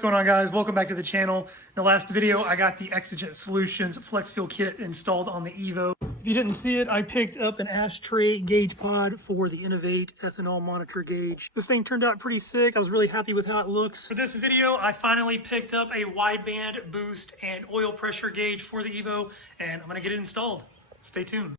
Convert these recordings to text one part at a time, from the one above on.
going on, guys? Welcome back to the channel. In the last video, I got the Exigent Solutions Flex Fuel Kit installed on the EVO. If you didn't see it, I picked up an ashtray gauge pod for the Innovate ethanol monitor gauge. This thing turned out pretty sick. I was really happy with how it looks. For this video, I finally picked up a wideband boost and oil pressure gauge for the EVO, and I'm gonna get it installed. Stay tuned.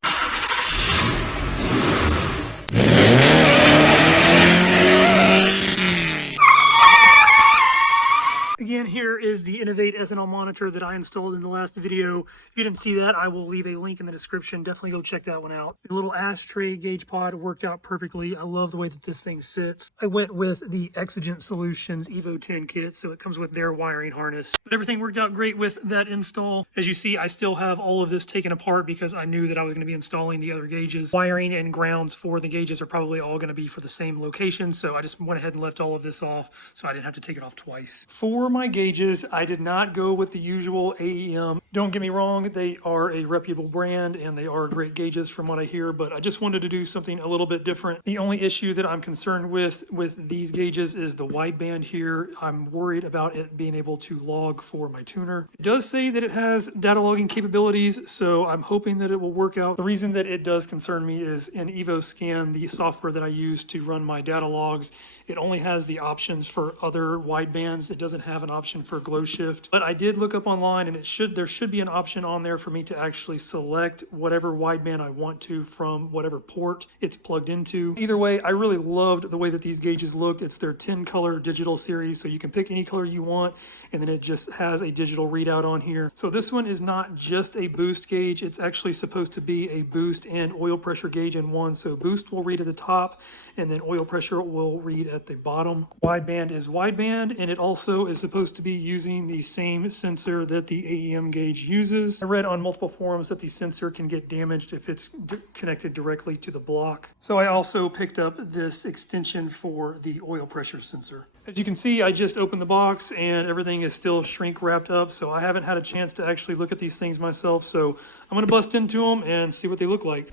Again, here is the Innovate ethanol monitor that I installed in the last video. If you didn't see that, I will leave a link in the description. Definitely go check that one out. The little ashtray gauge pod worked out perfectly. I love the way that this thing sits. I went with the Exigent Solutions EVO 10 kit, so it comes with their wiring harness. But everything worked out great with that install. As you see, I still have all of this taken apart because I knew that I was going to be installing the other gauges. Wiring and grounds for the gauges are probably all going to be for the same location, so I just went ahead and left all of this off so I didn't have to take it off twice. For my gauges, I did not go with the usual AEM. Don't get me wrong, they are a reputable brand and they are great gauges from what I hear, but I just wanted to do something a little bit different. The only issue that I'm concerned with these gauges is the wideband here. I'm worried about it being able to log for my tuner. It does say that it has data logging capabilities, so I'm hoping that it will work out. The reason that it does concern me is in EvoScan, the software that I use to run my data logs, it only has the options for other widebands. It doesn't have an option for GlowShift, but I did look up online and there should be an option on there for me to actually select whatever wideband I want to from whatever port it's plugged into. Either way, I really loved the way that these gauges looked. It's their 10 color digital series, so you can pick any color you want, and then it just has a digital readout on here. So this one is not just a boost gauge, it's actually supposed to be a boost and oil pressure gauge in one. So boost will read at the top, and then oil pressure will read at the bottom. Wideband is wideband, and it also is supposed to be using the same sensor that the AEM gauge uses. I read on multiple forums that the sensor can get damaged if it's connected directly to the block. So I also picked up this extension for the oil pressure sensor. As you can see, I just opened the box and everything is still shrink wrapped up, so I haven't had a chance to actually look at these things myself, so I'm gonna bust into them and see what they look like.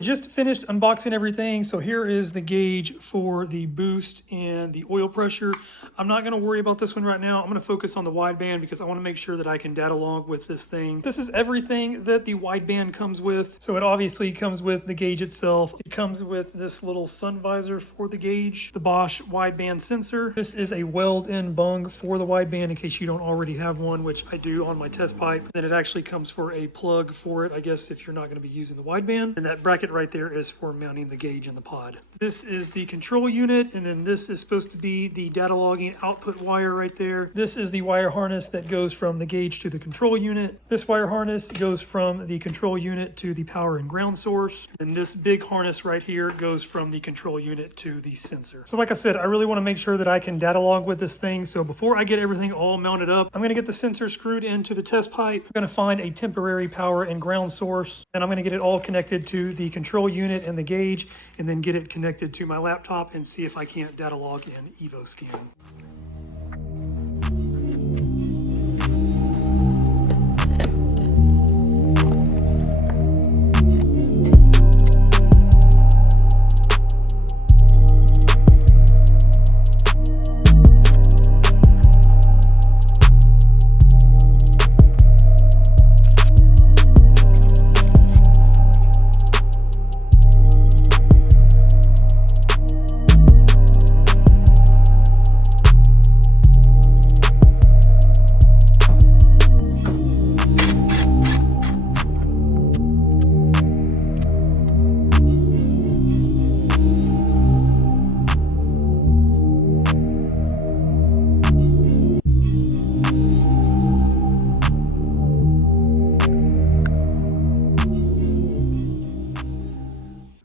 Just finished unboxing everything, so here is the gauge for the boost and the oil pressure. I'm not going to worry about this one right now. I'm going to focus on the wideband because I want to make sure that I can data log with this thing. This is everything that the wideband comes with. So it obviously comes with the gauge itself. It comes with this little sun visor for the gauge, the Bosch wideband sensor. This is a weld-in bung for the wideband in case you don't already have one, which I do on my test pipe. Then it actually comes for a plug for it, I guess, if you're not going to be using the wideband. And that bracket right there is for mounting the gauge in the pod. This is the control unit, and then this is supposed to be the data logging output wire right there. This is the wire harness that goes from the gauge to the control unit. This wire harness goes from the control unit to the power and ground source. And this big harness right here goes from the control unit to the sensor. So like I said, I really want to make sure that I can data log with this thing. So before I get everything all mounted up, I'm going to get the sensor screwed into the test pipe. I'm going to find a temporary power and ground source, and I'm going to get it all connected to the control unit and the gauge, and then get it connected to my laptop and see if I can't data log in EvoScan.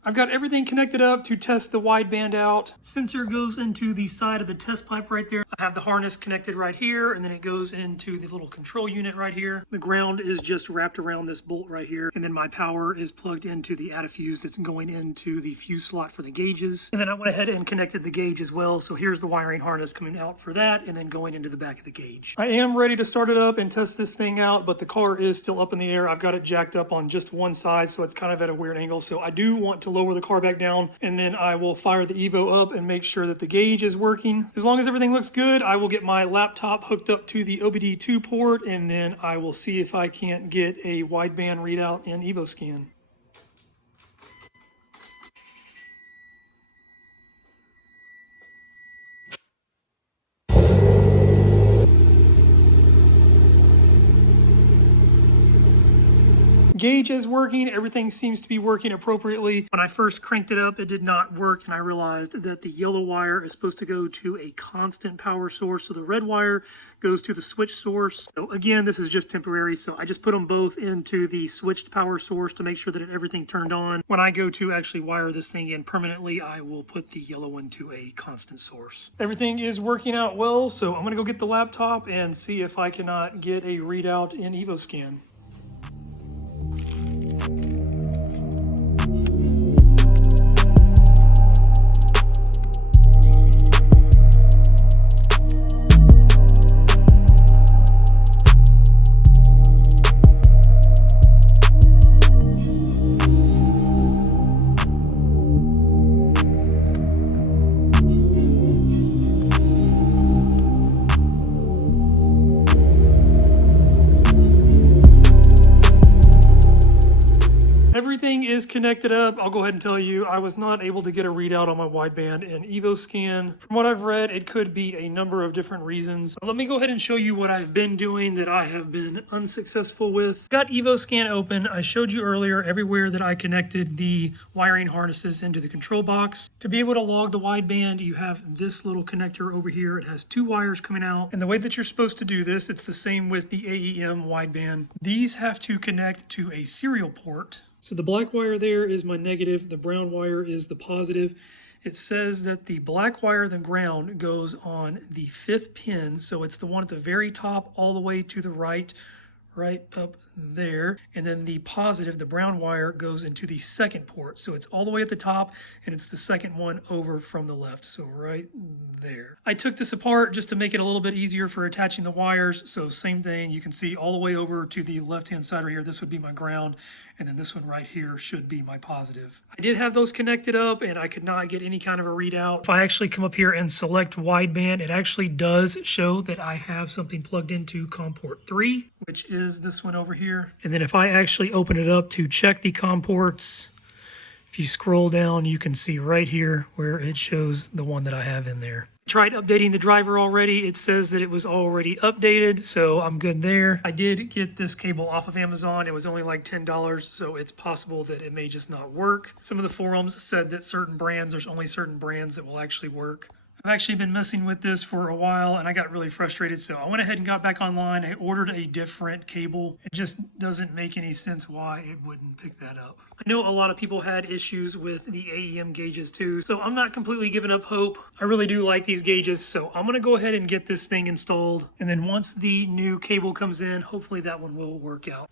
I've got everything connected up to test the wideband out. Sensor goes into the side of the test pipe right there. I have the harness connected right here, and then it goes into the little control unit right here. The ground is just wrapped around this bolt right here, and then my power is plugged into the add a fuse that's going into the fuse slot for the gauges. And then I went ahead and connected the gauge as well. So here's the wiring harness coming out for that, and then going into the back of the gauge. I am ready to start it up and test this thing out, but the car is still up in the air. I've got it jacked up on just one side, so it's kind of at a weird angle. So I do want to lower the car back down, and then I will fire the EVO up and make sure that the gauge is working. As long as everything looks good, I will get my laptop hooked up to the OBD2 port, and then I will see if I can't get a wideband readout in EvoScan. Gauge is working, everything seems to be working appropriately. When I first cranked it up, it did not work, and I realized that the yellow wire is supposed to go to a constant power source, so the red wire goes to the switch source. So again, this is just temporary, so I just put them both into the switched power source to make sure that everything turned on. When I go to actually wire this thing in permanently, I will put the yellow one to a constant source. Everything is working out well, so I'm gonna go get the laptop and see if I cannot get a readout in EvoScan. Everything is connected up. I'll go ahead and tell you, I was not able to get a readout on my wideband in EvoScan. From what I've read, it could be a number of different reasons. Let me go ahead and show you what I've been doing that I have been unsuccessful with. Got EvoScan open. I showed you earlier everywhere that I connected the wiring harnesses into the control box. To be able to log the wideband, you have this little connector over here. It has two wires coming out. And the way that you're supposed to do this, it's the same with the AEM wideband. These have to connect to a serial port. So the black wire there is my negative, the brown wire is the positive. It says that the black wire, the ground, goes on the 5th pin, so it's the one at the very top all the way to the right up there. And then the positive, the brown wire, goes into the 2nd port. So it's all the way at the top, and it's the 2nd one over from the left. So right there. I took this apart just to make it a little bit easier for attaching the wires. So same thing, you can see all the way over to the left-hand side right here. This would be my ground, and then this one right here should be my positive. I did have those connected up, and I could not get any kind of a readout. If I actually come up here and select wideband, it actually does show that I have something plugged into COM port 3, which is this one over here. And then if I actually open it up to check the COM ports, if you scroll down, you can see right here where it shows the one that I have in there. Tried updating the driver already. It says that it was already updated, so I'm good there. I did get this cable off of Amazon. It was only like $10, so it's possible that it may just not work. Some of the forums said that there's only certain brands that will actually work. I've actually been messing with this for a while, and I got really frustrated, so I went ahead and got back online. I ordered a different cable. It just doesn't make any sense why it wouldn't pick that up. I know a lot of people had issues with the AEM gauges too, so I'm not completely giving up hope. I really do like these gauges, so I'm gonna go ahead and get this thing installed, and then once the new cable comes in, hopefully that one will work out.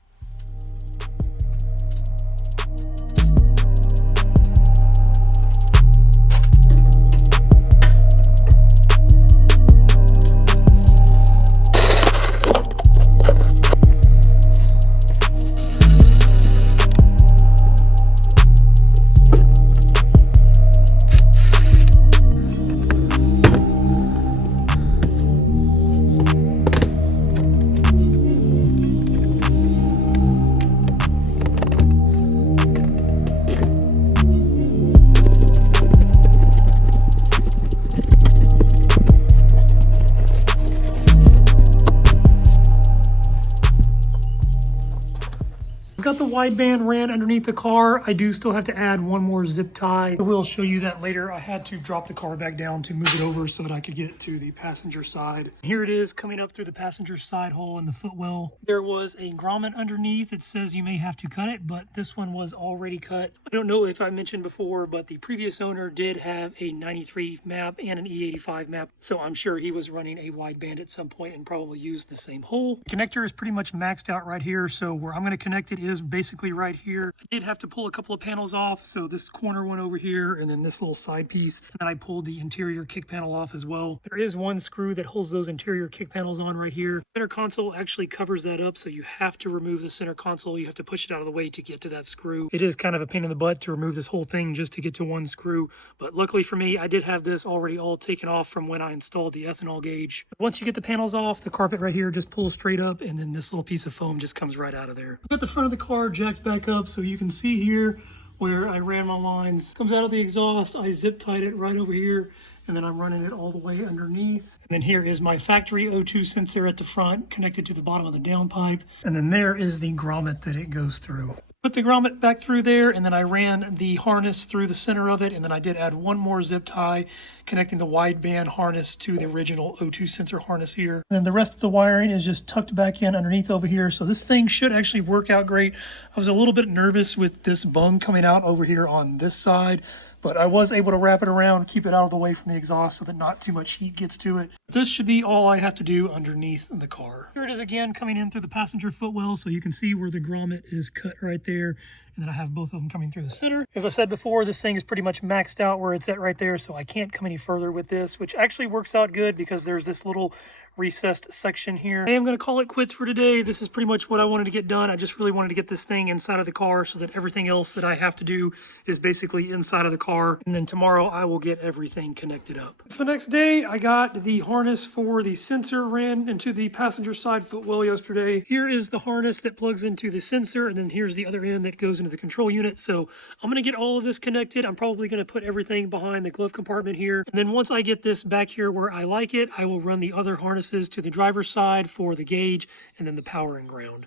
wideband ran underneath the car, I do still have to add one more zip tie. I will show you that later. I had to drop the car back down to move it over so that I could get it to the passenger side. Here it is coming up through the passenger side hole in the footwell. There was a grommet underneath. It says you may have to cut it, but this one was already cut. I don't know if I mentioned before, but the previous owner did have a 93 map and an E85 map, so I'm sure he was running a wideband at some point and probably used the same hole. The connector is pretty much maxed out right here, so where I'm going to connect it is basically right here. I did have to pull a couple of panels off, so this corner went over here and then this little side piece, and then I pulled the interior kick panel off as well. There is one screw that holds those interior kick panels on right here. Center console actually covers that up, so you have to remove the center console. You have to push it out of the way to get to that screw. It is kind of a pain in the butt to remove this whole thing just to get to one screw, but luckily for me, I did have this already all taken off from when I installed the ethanol gauge. Once you get the panels off, the carpet right here just pulls straight up, and then this little piece of foam just comes right out of there. I've got the front of the car jacked back up, so you can see here where I ran my lines. Comes out of the exhaust, I zip tied it right over here, and then I'm running it all the way underneath. And then here is my factory O2 sensor at the front connected to the bottom of the downpipe. And then there is the grommet that it goes through. Put the grommet back through there, and then I ran the harness through the center of it, and then I did add one more zip tie connecting the wideband harness to the original O2 sensor harness here. And then the rest of the wiring is just tucked back in underneath over here, so this thing should actually work out great. I was a little bit nervous with this bung coming out over here on this side, but I was able to wrap it around, keep it out of the way from the exhaust so that not too much heat gets to it. This should be all I have to do underneath the car. Here it is again coming in through the passenger footwell, so you can see where the grommet is cut right there. And then I have both of them coming through the center. As I said before, this thing is pretty much maxed out where it's at right there, so I can't come any further with this, which actually works out good because there's this little recessed section here. I am going to call it quits for today. This is pretty much what I wanted to get done. I just really wanted to get this thing inside of the car so that everything else that I have to do is basically inside of the car. And then tomorrow I will get everything connected up. It's the next day. I got the harness for the sensor ran into the passenger side footwell yesterday. Here is the harness that plugs into the sensor, and then here's the other end that goes into the control unit. So I'm going to get all of this connected. I'm probably going to put everything behind the glove compartment here. And then once I get this back here where I like it, I will run the other harnesses to the driver's side for the gauge and then the power and ground.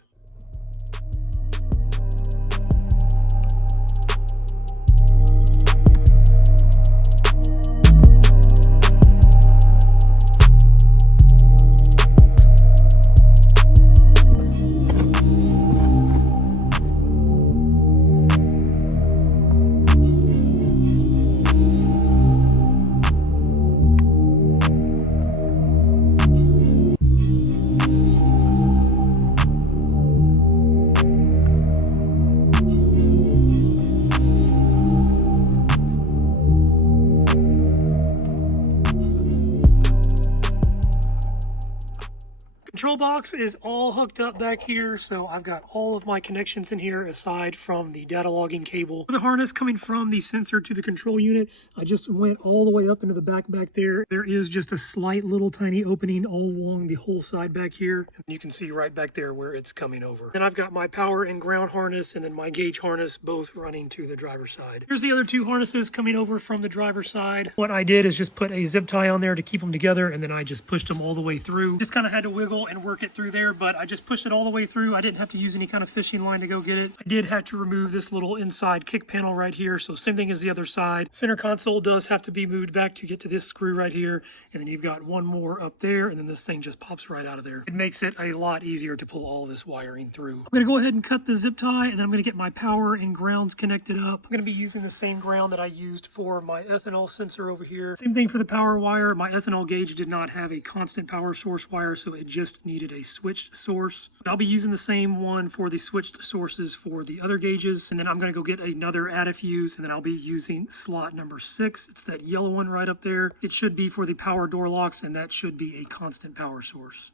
Control box is all hooked up back here, so I've got all of my connections in here aside from the data logging cable. For the harness coming from the sensor to the control unit, I just went all the way up into the back there. There is just a slight little tiny opening all along the whole side back here, and you can see right back there where it's coming over. Then I've got my power and ground harness and then my gauge harness both running to the driver's side. Here's the other two harnesses coming over from the driver's side. What I did is just put a zip tie on there to keep them together, and then I just pushed them all the way through. Just kind of had to wiggle and work it through there, but I just pushed it all the way through. I didn't have to use any kind of fishing line to go get it. I did have to remove this little inside kick panel right here, so same thing as the other side. Center console does have to be moved back to get to this screw right here, and then you've got one more up there, and then this thing just pops right out of there. It makes it a lot easier to pull all this wiring through. I'm going to go ahead and cut the zip tie, and then I'm going to get my power and grounds connected up. I'm going to be using the same ground that I used for my ethanol sensor over here. Same thing for the power wire. My ethanol gauge did not have a constant power source wire, so it just needed a switched source. I'll be using the same one for the switched sources for the other gauges, and then I'm going to go get another add-a-fuse, and then I'll be using slot number 6. It's that yellow one right up there. It should be for the power door locks, and that should be a constant power source.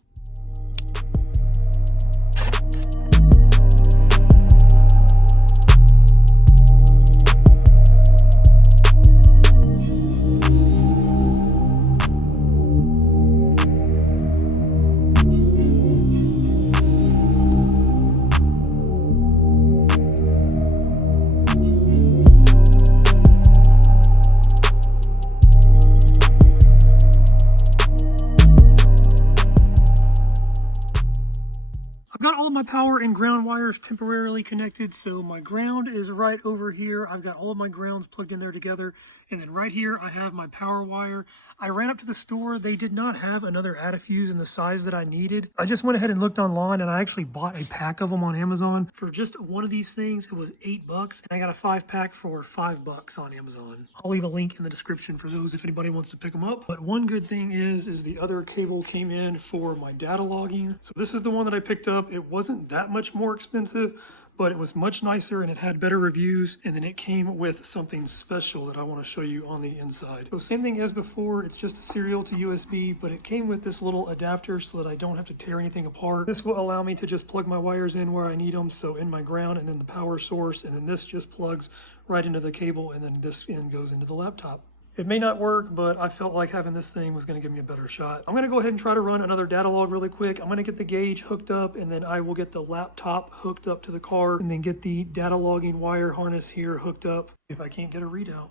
power and ground wires temporarily connected. So my ground is right over here. I've got all of my grounds plugged in there together. And then right here, I have my power wire. I ran up to the store. They did not have another Adafuse in the size that I needed. I just went ahead and looked online, and I actually bought a pack of them on Amazon. For just one of these things, it was $8. And I got a 5-pack for $5 on Amazon. I'll leave a link in the description for those if anybody wants to pick them up. But one good thing is the other cable came in for my data logging. So this is the one that I picked up. It wasn't that much more expensive, but it was much nicer and it had better reviews. And then it came with something special that I want to show you on the inside. So same thing as before, it's just a serial to USB, but it came with this little adapter so that I don't have to tear anything apart. This will allow me to just plug my wires in where I need them. So in my ground and then the power source, and then this just plugs right into the cable, and then this end goes into the laptop. It may not work, but I felt like having this thing was going to give me a better shot. I'm going to go ahead and try to run another data log really quick. I'm going to get the gauge hooked up, and then I will get the laptop hooked up to the car, and then get the data logging wire harness here hooked up if I can't get a readout.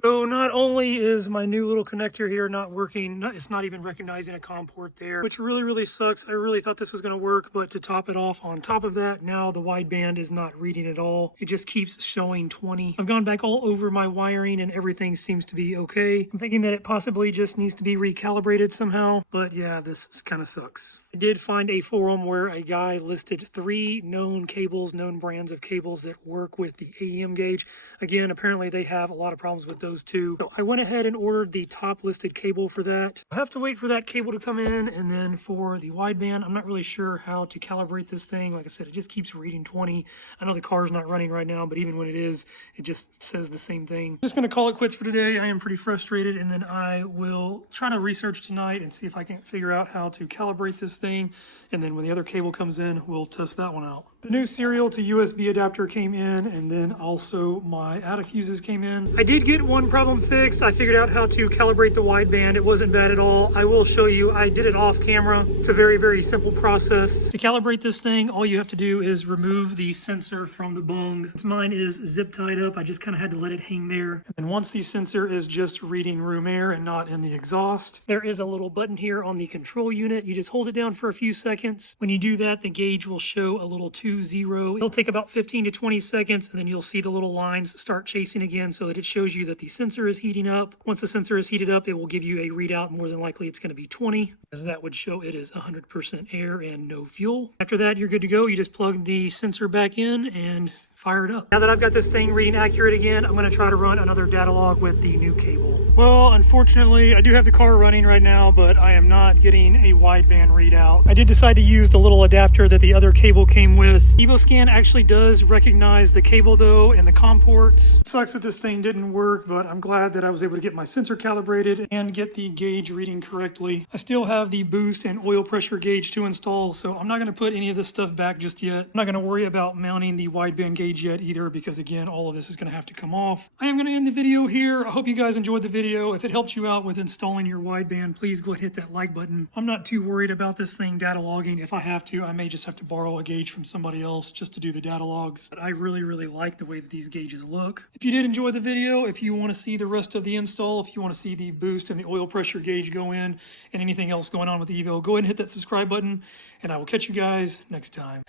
So not only is my new little connector here not working, it's not even recognizing a COM port there, which really sucks. I really thought this was going to work, but to top it off, on top of that, now the wideband is not reading at all. It just keeps showing 20. I've gone back all over my wiring and everything seems to be okay. I'm thinking that it possibly just needs to be recalibrated somehow, but yeah, this kind of sucks. I did find a forum where a guy listed 3 known cables, known brands of cables that work with the AEM gauge. Again, apparently they have a lot of problems with those too. So I went ahead and ordered the top listed cable for that. I have to wait for that cable to come in, and then for the wideband, I'm not really sure how to calibrate this thing. Like I said, it just keeps reading 20. I know the car's not running right now, but even when it is, it just says the same thing. I'm just gonna call it quits for today. I am pretty frustrated, and then I will try to research tonight and see if I can figure out how to calibrate this thing, and then when the other cable comes in, we'll test that one out. The new serial to USB adapter came in, and then also my Adafuses came in. I did get one problem fixed. I figured out how to calibrate the wideband. It wasn't bad at all. I will show you, I did it off camera. It's a very simple process. To calibrate this thing, all you have to do is remove the sensor from the bung. Since mine is zip tied up, I just kind of had to let it hang there. And once the sensor is just reading room air and not in the exhaust, there is a little button here on the control unit. You just hold it down for a few seconds. When you do that, the gauge will show a little 20. It'll take about 15 to 20 seconds, and then you'll see the little lines start chasing again so that it shows you that the sensor is heating up. Once the sensor is heated up, it will give you a readout. More than likely it's going to be 20, as that would show it is 100% air and no fuel. After that, you're good to go. You just plug the sensor back in and fire it up. Now that I've got this thing reading accurate again, I'm going to try to run another data log with the new cable. Well, unfortunately, I do have the car running right now, but I am not getting a wideband readout. I did decide to use the little adapter that the other cable came with. EvoScan actually does recognize the cable though, and the COM ports. It sucks that this thing didn't work, but I'm glad that I was able to get my sensor calibrated and get the gauge reading correctly. I still have the boost and oil pressure gauge to install, so I'm not going to put any of this stuff back just yet. I'm not going to worry about mounting the wideband gauge yet either, because again, all of this is going to have to come off. I am going to end the video here. I hope you guys enjoyed the video. If it helped you out with installing your wideband, please go ahead and hit that like button. I'm not too worried about this thing data logging. If I have to, I may just have to borrow a gauge from somebody else just to do the data logs. But I really like the way that these gauges look. If you did enjoy the video, if you want to see the rest of the install, if you want to see the boost and the oil pressure gauge go in, and anything else going on with the EVO, go ahead and hit that subscribe button, and I will catch you guys next time.